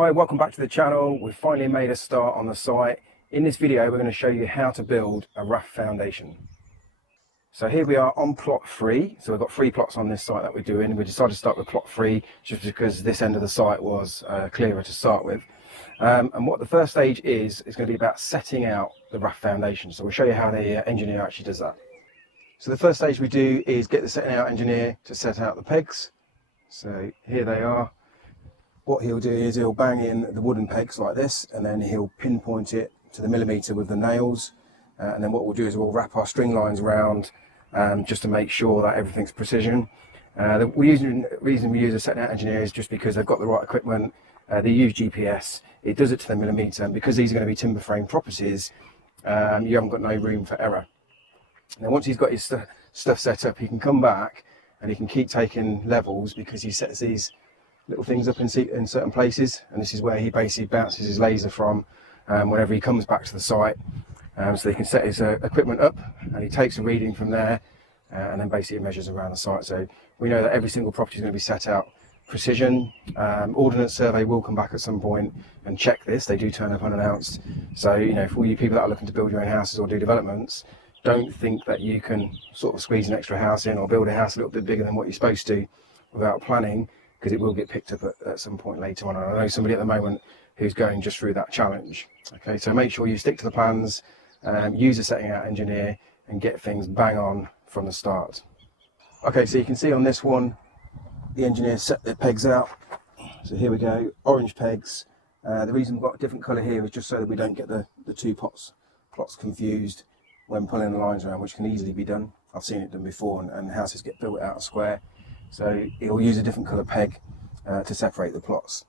Hi, welcome back to the channel. We've finally made a start on the site. In this video we're going to show you how to build a raft foundation. So here we are on plot 3. So we've got 3 plots on this site that we're doing. We decided to start with plot 3 just because this end of the site was clearer to start with. And what the first stage is going to be about setting out the raft foundation. So we'll show you how the engineer actually does that. So the first stage we do is get the setting out engineer to set out the pegs. So here they are. What he'll do is he'll bang in the wooden pegs like this, and then he'll pinpoint it to the millimetre with the nails. And then what we'll do is we'll wrap our string lines around just to make sure that everything's precision. The reason we use a setting out engineer is just because they've got the right equipment. They use GPS. It does it to the millimetre, and because these are going to be timber frame properties, you haven't got no room for error. Now once he's got his stuff set up, he can come back and he can keep taking levels because he sets these little things up in certain places, and this is where he basically bounces his laser from whenever he comes back to the site. So he can set his equipment up and he takes a reading from there and then basically measures around the site. So we know that every single property is going to be set out precision. Ordnance survey will come back at some point and check this. They do turn up unannounced. So you know, for all you people that are looking to build your own houses or do developments, don't think that you can sort of squeeze an extra house in or build a house a little bit bigger than what you're supposed to without planning, because it will get picked up at some point later on. And I know somebody at the moment who's going just through that challenge. Okay, so make sure you stick to the plans, use a setting out engineer and get things bang on from the start. Okay, so you can see on this one, the engineer set the pegs out. So here we go, orange pegs. The reason we've got a different colour here is just so that we don't get the two plots confused when pulling the lines around, which can easily be done. I've seen it done before, and houses get built out of square. So he'll use a different colour peg to separate the plots.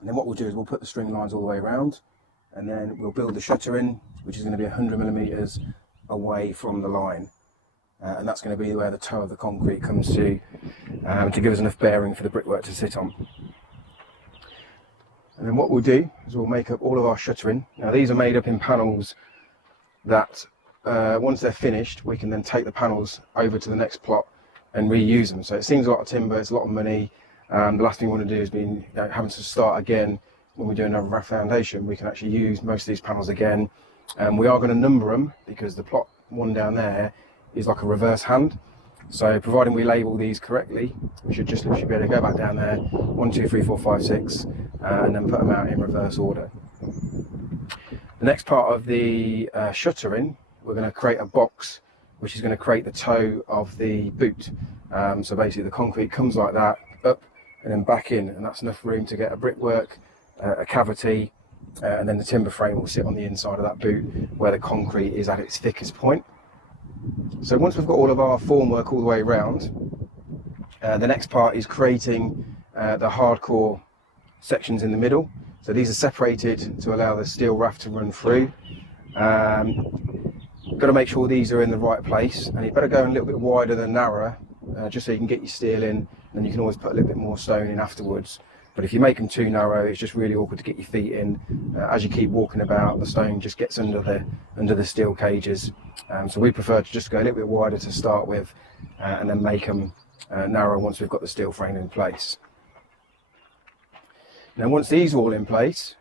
And then what we'll do is we'll put the string lines all the way around, and then we'll build the shutter in, which is going to be 100 millimetres away from the line. And that's going to be where the toe of the concrete comes to give us enough bearing for the brickwork to sit on. And then what we'll do is we'll make up all of our shuttering. Now these are made up in panels that once they're finished, we can then take the panels over to the next plot and reuse them. So it seems a lot of timber, it's a lot of money. The last thing we want to do is having to start again when we do another raft foundation. We can actually use most of these panels again. We are going to number them because the plot one down there is like a reverse hand. So providing we label these correctly, we should just literally be able to go back down there, 1, 2, 3, 4, 5, 6, and then put them out in reverse order. The next part of the shuttering, we're going to create a box which is going to create the toe of the boot. So basically the concrete comes like that, up and then back in, and that's enough room to get a brickwork, a cavity, and then the timber frame will sit on the inside of that boot where the concrete is at its thickest point. So once we've got all of our formwork all the way around, the next part is creating the hardcore sections in the middle. So these are separated to allow the steel raft to run through. Got to make sure these are in the right place, and you better go a little bit wider than narrower, just so you can get your steel in, and you can always put a little bit more stone in afterwards. But if you make them too narrow, it's just really awkward to get your feet in. As you keep walking about, the stone just gets under the steel cages. So we prefer to just go a little bit wider to start with, and then make them narrow once we've got the steel frame in place. Now once these are all in place,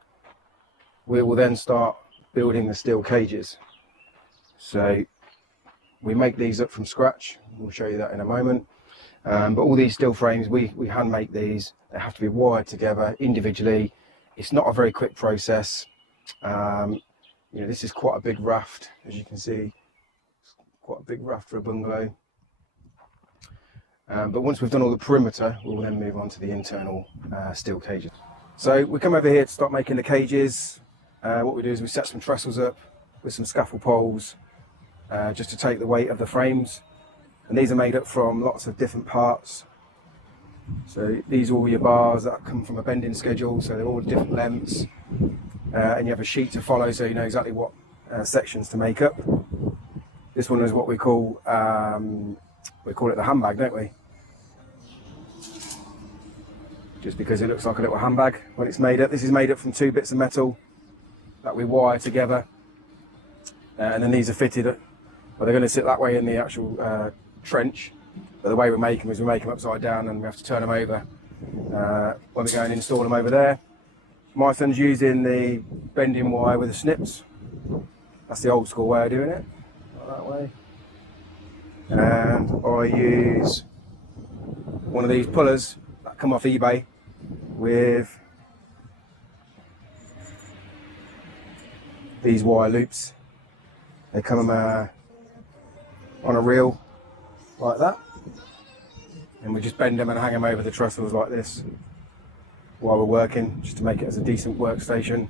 we will then start building the steel cages. So we make these up from scratch. We'll show you that in a moment. But all these steel frames, we hand make these. They have to be wired together individually. It's not a very quick process. You know, this is quite a big raft, as you can see. It's quite a big raft for a bungalow. But once we've done all the perimeter, we'll then move on to the internal steel cages. So we come over here to start making the cages. What we do is we set some trestles up with some scaffold poles, just to take the weight of the frames. And these are made up from lots of different parts. So these are all your bars that come from a bending schedule, so they're all different lengths. And you have a sheet to follow, so you know exactly what sections to make up. This one is what we call it the handbag, don't we? Just because it looks like a little handbag when it's made up. This is made up from 2 bits of metal that we wire together. And then these are fitted, well, they're going to sit that way in the actual trench, but the way we make them is we make them upside down, and we have to turn them over when we go and install them over there. My son's using the bending wire with the snips. That's the old school way of doing it, like that way. And I use one of these pullers that come off eBay with these wire loops. They come on a reel like that, and we just bend them and hang them over the trestles like this while we're working, just to make it as a decent workstation.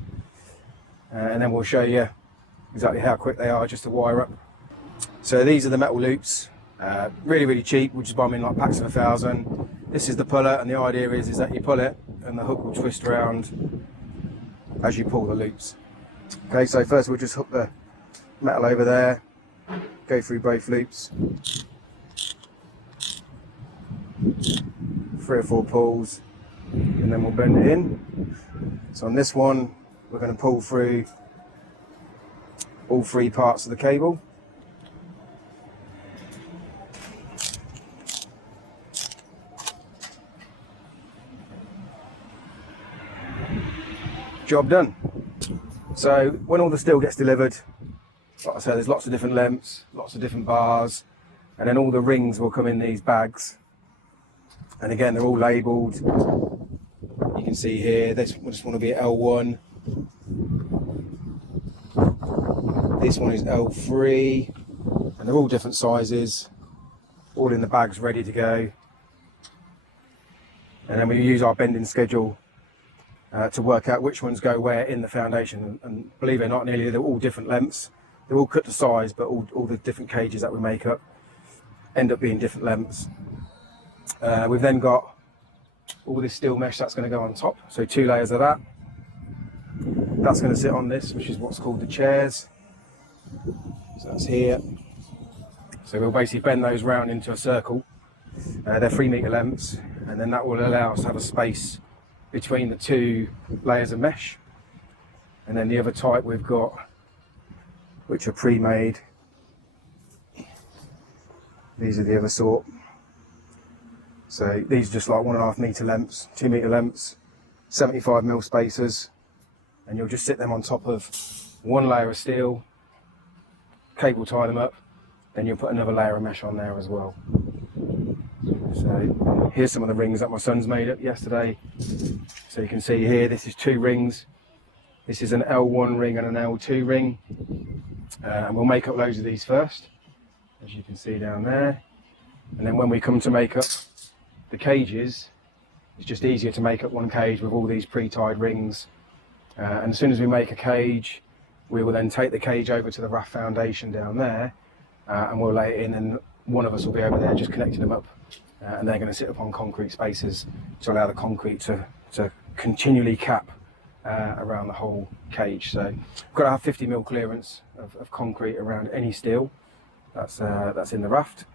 And then we'll show you exactly how quick they are just to wire up. So these are the metal loops, really cheap. We'll just buy them in like packs of 1,000. This is the puller, and the idea is that you pull it and the hook will twist around as you pull the loops. Okay, so first we'll just hook the metal over there, go through both loops, 3 or 4 pulls, and then we'll bend it in. So on this one, we're going to pull through all 3 parts of the cable. Job done. So when all the steel gets delivered, like I said, there's lots of different lengths, lots of different bars, and then all the rings will come in these bags. And again, they're all labelled. You can see here, this just want to be L1. This one is L3, and they're all different sizes, all in the bags ready to go. And then we use our bending schedule to work out which ones go where in the foundation. And believe it or not, nearly they're all different lengths. They're all cut to size, but all the different cages that we make up end up being different lengths. We've then got all this steel mesh that's going to go on top, so 2 layers of that. That's going to sit on this, which is what's called the chairs. So that's here. So we'll basically bend those round into a circle. They're 3 metre lengths, and then that will allow us to have a space between the 2 layers of mesh. And then the other type we've got, which are pre-made. These are the other sort. So these are just like 1.5 metre lengths, 2 metre lengths, 75mm spacers, and you'll just sit them on top of 1 layer of steel, cable tie them up, then you'll put another layer of mesh on there as well. So here's some of the rings that my son's made up yesterday. So you can see here, this is 2 rings. This is an L1 ring and an L2 ring. And we'll make up loads of these first, as you can see down there. And then when we come to make up the cages, it's just easier to make up 1 cage with all these pre-tied rings. And as soon as we make a cage, we will then take the cage over to the Raft foundation down there, and we'll lay it in, and one of us will be over there just connecting them up, and they're going to sit up on concrete spaces to allow the concrete to continually cap around the whole cage. So we've got to have 50mm clearance of concrete around any steel that's in the Raft.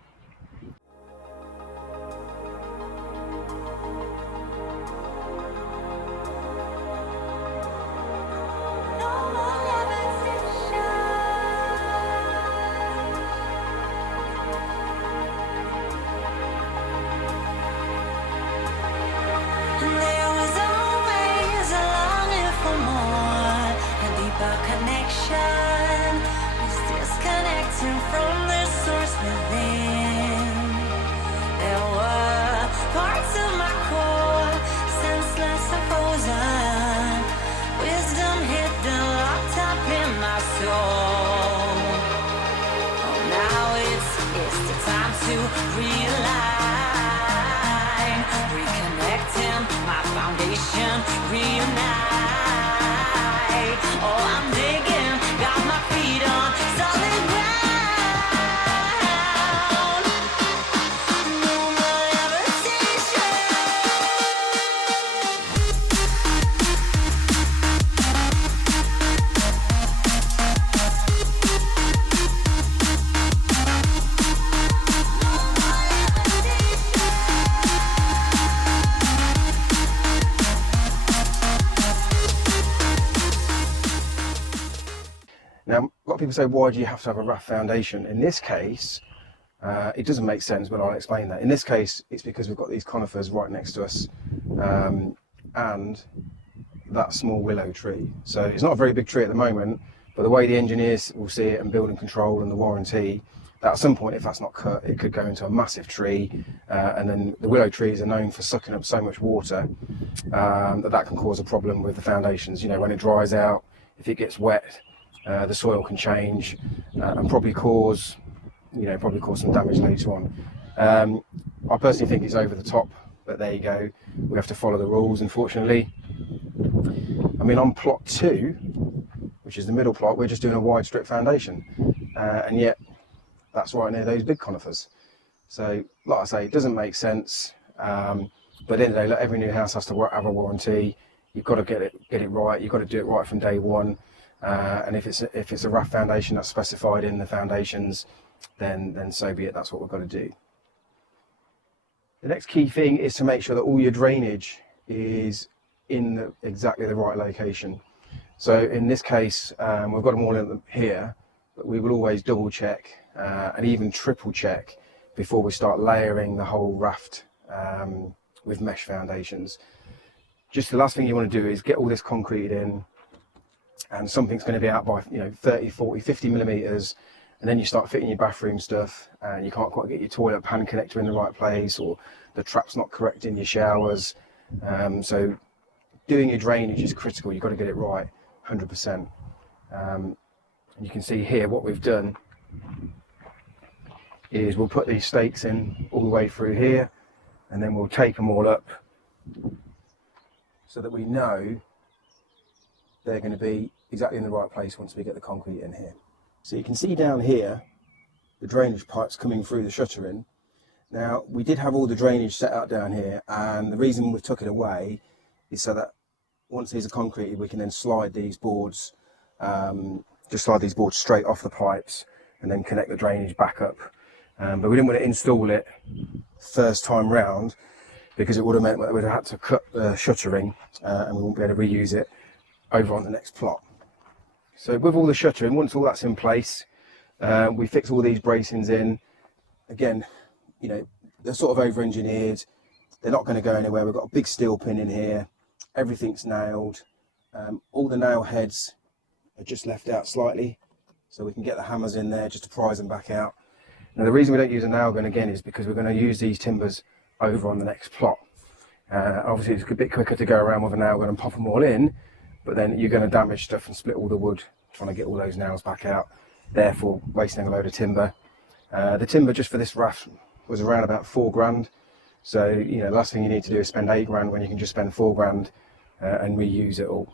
Now, a lot of people say, why do you have to have a Raft foundation? In this case, it doesn't make sense, but I'll explain that. In this case, it's because we've got these conifers right next to us, and that small willow tree. So it's not a very big tree at the moment, but the way the engineers will see it and building control and the warranty, that at some point, if that's not cut, it could go into a massive tree. And then the willow trees are known for sucking up so much water that can cause a problem with the foundations. You know, when it dries out, if it gets wet, the soil can change and probably cause some damage later on. I personally think it's over the top, but there you go. We have to follow the rules, unfortunately. I mean, on plot 2, which is the middle plot, we're just doing a wide strip foundation, and yet that's right near those big conifers. So, like I say, it doesn't make sense. But at the end of the day, look, every new house has to have a warranty. You've got to get it right. You've got to do it right from day one. And if it's a Raft foundation that's specified in the foundations, then so be it. That's what we've got to do. The next key thing is to make sure that all your drainage is in exactly the right location. So in this case, we've got them all in here, but we will always double check and even triple check before we start layering the whole Raft with mesh foundations. Just the last thing you want to do is get all this concrete in, and something's going to be out by 30, 40, 50 millimeters, and then you start fitting your bathroom stuff and you can't quite get your toilet pan connector in the right place, or the trap's not correct in your showers. So doing your drainage is critical. You've got to get it right 100%. And you can see here what we've done is we'll put these stakes in all the way through here, and then we'll tape them all up so that we know they're going to be exactly in the right place once we get the concrete in here. So you can see down here the drainage pipes coming through the shuttering. Now, we did have all the drainage set out down here, and the reason we've took it away is so that once these are concreted, we can then slide these boards, just slide these boards straight off the pipes and then connect the drainage back up. But we didn't want to install it first time round, because it would have meant that we'd have had to cut the shuttering and we won't be able to reuse it over on the next plot. So with all the shuttering, once all that's in place, we fix all these bracings in. Again, they're sort of over-engineered. They're not going to go anywhere. We've got a big steel pin in here. Everything's nailed. All the nail heads are just left out slightly, so we can get the hammers in there just to prise them back out. Now, the reason we don't use a nail gun again is because we're going to use these timbers over on the next plot. Obviously, it's a bit quicker to go around with a nail gun and pop them all in, but then you're going to damage stuff and split all the wood trying to get all those nails back out, therefore wasting a load of timber. The timber just for this Raft was around about £4 grand. So, the last thing you need to do is spend £8 when you can just spend £4 and reuse it all.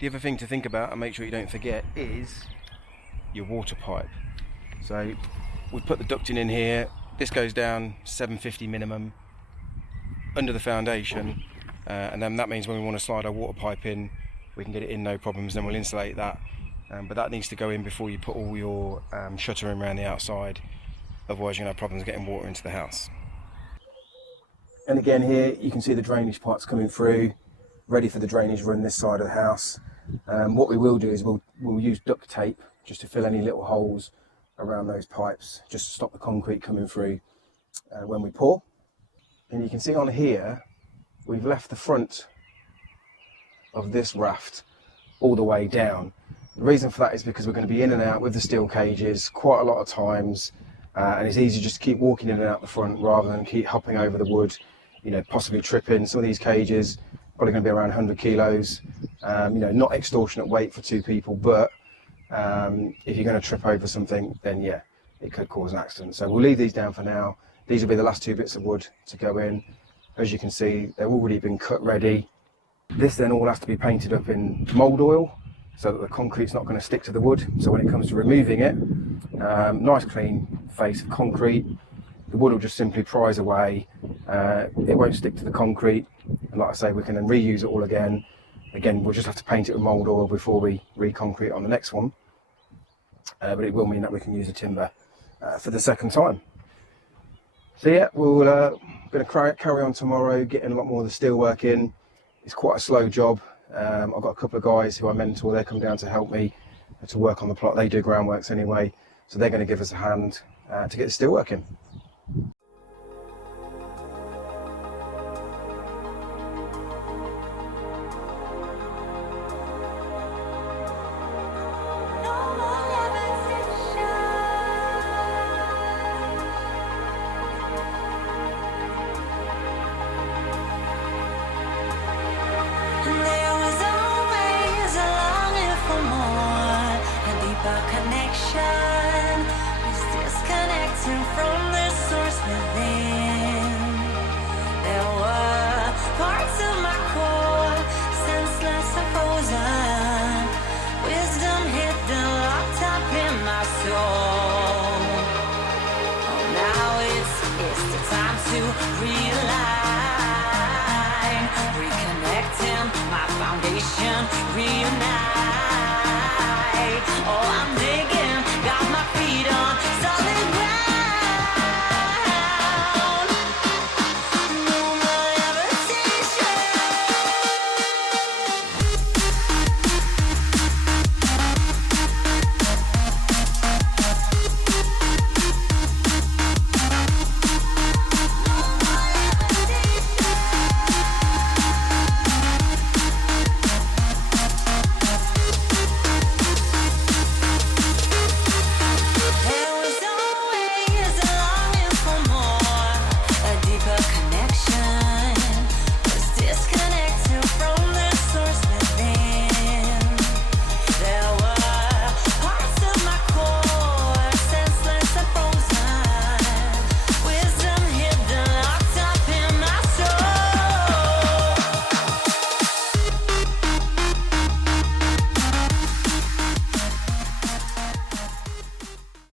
The other thing to think about and make sure you don't forget is your water pipe. So we put the ducting in here. This goes down 750 minimum under the foundation, and then that means when we want to slide our water pipe in, we can get it in no problems. Then we'll insulate that, but that needs to go in before you put all your shuttering around the outside. Otherwise, you're going to have problems getting water into the house. And again, here you can see the drainage pipes coming through, ready for the drainage run this side of the house. What we will do is we'll use duct tape just to fill any little holes around those pipes, just to stop the concrete coming through when we pour. And you can see on here, we've left the front of this Raft all the way down. The reason for that is because we're going to be in and out with the steel cages quite a lot of times, and it's easy just to keep walking in and out the front rather than keep hopping over the wood, possibly tripping. Some of these cages probably going to be around 100 kilos, not extortionate weight for 2 people, but if you're going to trip over something, then yeah, it could cause an accident. So we'll leave these down for now. These will be the last 2 bits of wood to go in. As you can see, they've already been cut ready. This then all has to be painted up in mould oil so that the concrete's not going to stick to the wood. So when it comes to removing it, nice clean face of concrete. The wood will just simply prise away. It won't stick to the concrete. And like I say, we can then reuse it all again. Again, we'll just have to paint it with mould oil before we re-concrete on the next one. But it will mean that we can use the timber for the second time. So yeah, we're going to carry on tomorrow, getting a lot more of the steel work in. It's quite a slow job. I've got a couple of guys who I mentor. They come down to help me to work on the plot. They do groundworks anyway, so they're going to give us a hand to get the steel working. lesson, wisdom hidden locked up in my soul. Oh, now it's the time to realign, reconnecting my foundation, reunite. Oh, I'm digging, got my feet on solid